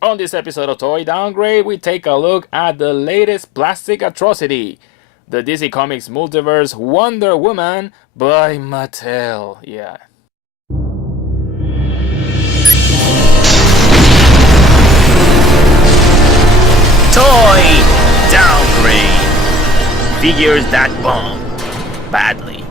On this episode of Toy Downgrade, we take a look at the latest plastic atrocity, the DC Comics Multiverse Wonder Woman by Mattel. Yeah. Toy Downgrade. Figures that bomb badly.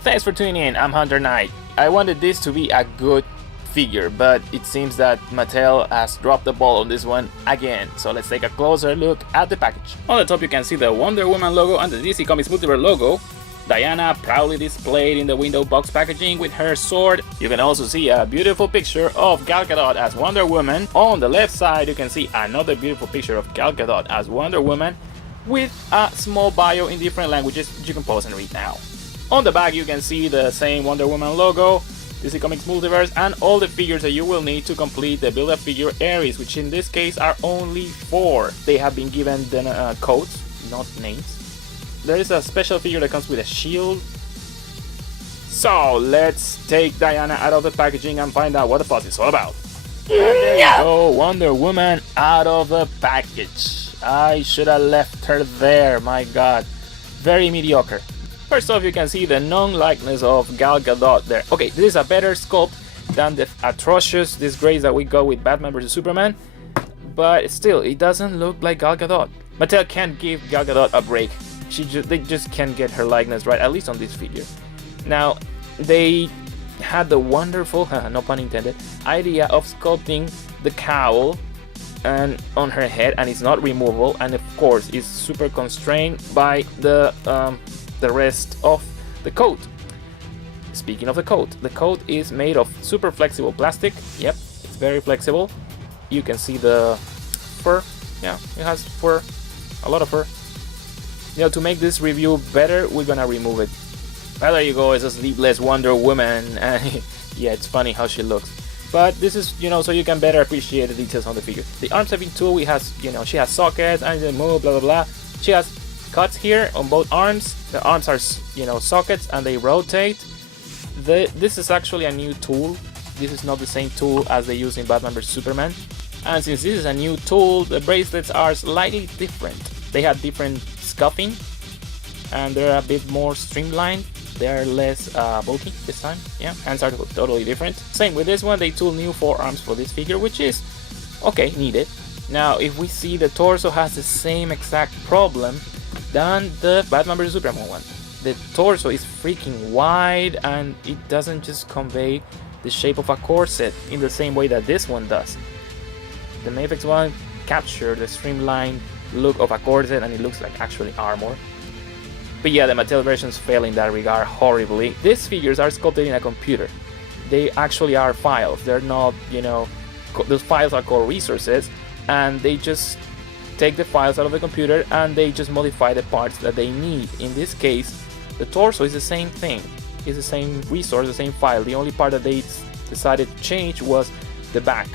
Thanks for tuning in, I'm Hunter Knight. I wanted this to be a good figure, but it seems that Mattel has dropped the ball on this one again. So let's take a closer look at the package. On the top you can see the Wonder Woman logo and the DC Comics Multiverse logo. Diana proudly displayed in the window box packaging with her sword. You can also see a beautiful picture of Gal Gadot as Wonder Woman. On the left side you can see another beautiful picture of Gal Gadot as Wonder Woman with a small bio in different languages which you can pause and read now. On the back you can see the same Wonder Woman logo, DC Comics Multiverse, and all the figures that you will need to complete the Build-A-Figure Aries, which in this case are only 4. They have been given the codes, not names. There is a special figure that comes with a shield. So let's take Diana out of the packaging and find out what the fuss is all about. And there you go, Wonder Woman out of the package. I should have left her there, my god. Very mediocre. First off, you can see the non-likeness of Gal Gadot there. Okay, this is a better sculpt than the atrocious disgrace that we got with Batman vs Superman, but still, it doesn't look like Gal Gadot. Mattel can't give Gal Gadot a break. They just can't get her likeness right, at least on this figure. Now, they had the wonderful, no pun intended, idea of sculpting the cowl and on her head, and it's not removable, and of course, it's super constrained by the rest of the coat. Speaking of the coat is made of super flexible plastic. Yep, it's very flexible. You can see the fur. Yeah, it has fur, a lot of fur. You know, to make this review better, we're gonna remove it. But there you go, it's a sleeveless Wonder Woman. Yeah, it's funny how she looks. But this is, so you can better appreciate the details on the figure. The arms have been tooled. She has sockets and they move, blah blah blah. She has cuts here on both arms. The arms are, sockets and they rotate. This is actually a new tool. This is not the same tool as they use in Batman vs Superman. And since this is a new tool, the bracelets are slightly different. They have different scuffing and they're a bit more streamlined. They're less bulky this time. Yeah, hands are totally different. Same with this one. They tool new forearms for this figure, which is okay, needed. Now, if we see the torso has the same exact problem than the Batman vs Superman one. The torso is freaking wide and it doesn't just convey the shape of a corset in the same way that this one does. The Mafex one captured the streamlined look of a corset and it looks like actually armor. But yeah, the Mattel versions fail in that regard horribly. These figures are sculpted in a computer. They actually are files. They're not, those files are called resources, and they just take the files out of the computer and they just modify the parts that they need. In this case, the torso is the same thing. It's the same resource, the same file. The only part that they decided to change was the back.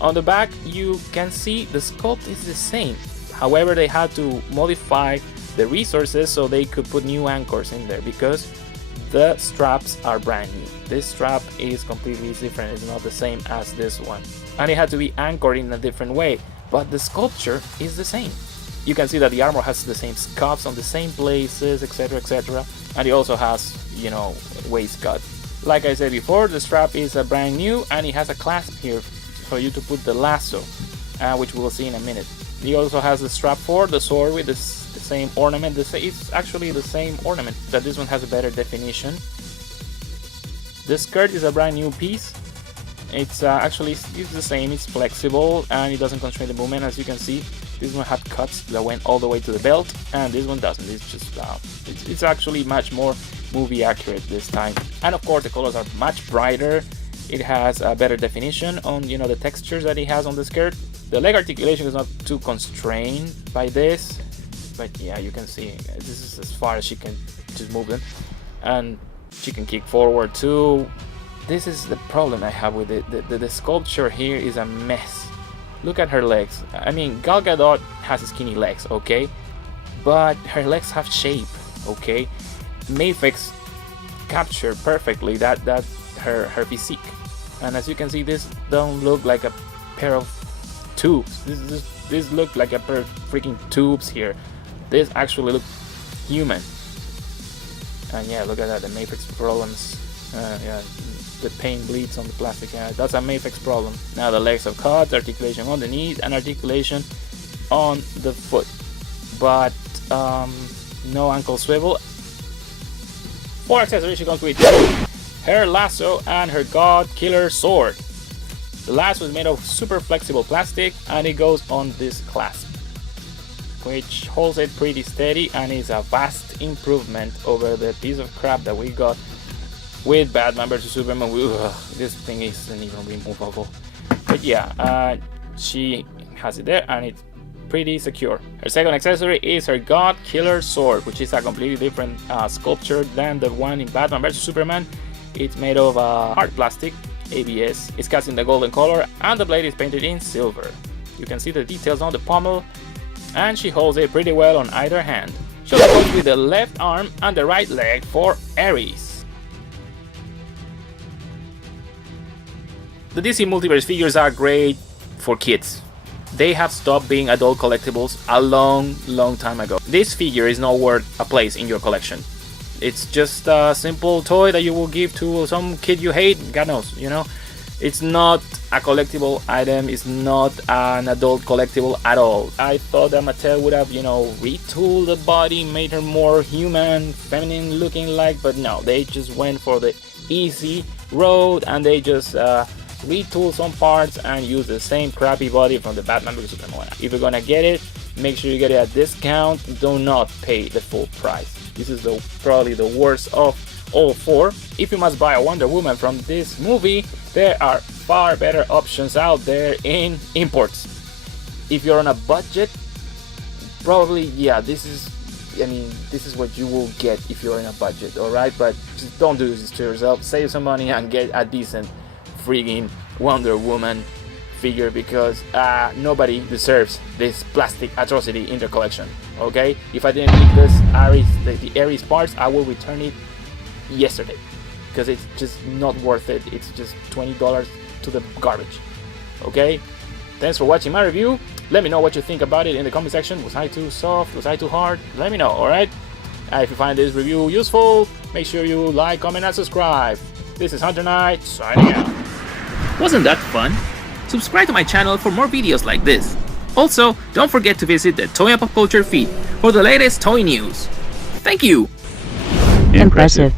On the back, you can see the sculpt is the same. However, they had to modify the resources so they could put new anchors in there because the straps are brand new. This strap is completely different. It's not the same as this one. And it had to be anchored in a different way. But the sculpture is the same. You can see that the armor has the same scuffs on the same places, etc, etc. And it also has, waist cut. Like I said before, the strap is brand new and it has a clasp here for you to put the lasso, which we'll see in a minute. It also has the strap for the sword with the same ornament. It's actually the same ornament, but this one has a better definition. The skirt is a brand new piece. It's it's the same. It's flexible and it doesn't constrain the movement. As you can see, this one had cuts that went all the way to the belt, and this one doesn't. It's just it's actually much more movie accurate this time. And of course, the colors are much brighter. It has a better definition on the textures that it has on the skirt. The leg articulation is not too constrained by this, but yeah, you can see this is as far as she can just move them, and she can kick forward too. This is the problem I have with it. The sculpture here is a mess. Look at her legs. I mean, Gal Gadot has skinny legs, okay? But her legs have shape, okay? Mafex captured perfectly that her physique. And as you can see, this don't look like a pair of tubes. This look like a pair of freaking tubes here. This actually look human. And yeah, look at that, the matrix problems. Yeah, the paint bleeds on the plastic. Yeah, that's a matrix problem. Now the legs are cut, articulation on the knees, and articulation on the foot. But no ankle swivel. For accessories, she comes with her lasso and her god killer sword. The lasso is made of super flexible plastic and it goes on this clasp, which holds it pretty steady and is a vast improvement over the piece of crap that we got with Batman vs Superman. This thing isn't even removable. But yeah, she has it there and it's pretty secure. Her second accessory is her God Killer Sword, which is a completely different sculpture than the one in Batman vs Superman. It's made of hard plastic, ABS. It's cast in the golden color and the blade is painted in silver. You can see the details on the pommel, and she holds it pretty well on either hand. She also goes with the left arm and the right leg for Ares. The DC Multiverse figures are great for kids. They have stopped being adult collectibles a long time ago. This figure is not worth a place in your collection. It's just a simple toy that you will give to some kid you hate, God knows, you know. It's not a collectible item, it's not an adult collectible at all. I thought that Mattel would have, you know, retooled the body, made her more human, feminine looking like, but no, they just went for the easy road and they just retool some parts and use the same crappy body from the Batman vs Superman. If you're gonna get it, make sure you get it at discount. Do not pay the full price. This is probably the worst of all four. If you must buy a Wonder Woman from this movie, there are far better options out there in imports. If you're on a budget, probably, yeah, this is what you will get if you're in a budget, alright? But just don't do this to yourself. Save some money and get a decent freaking Wonder Woman figure, because nobody deserves this plastic atrocity in their collection. Okay, if I didn't need this the Ares parts, I will return it yesterday, because it's just not worth it. It's just $20 to the garbage. Okay, thanks for watching my review. Let me know what you think about it in the comment section. Was I too soft? Was I too hard? Let me know. Alright, if you find this review useful, make sure you like, comment and subscribe. This is Hunter Knight signing out. Wasn't that fun? Subscribe to my channel for more videos like this. Also, don't forget to visit the Toy and Pop Culture feed for the latest toy news. Thank you! Impressive.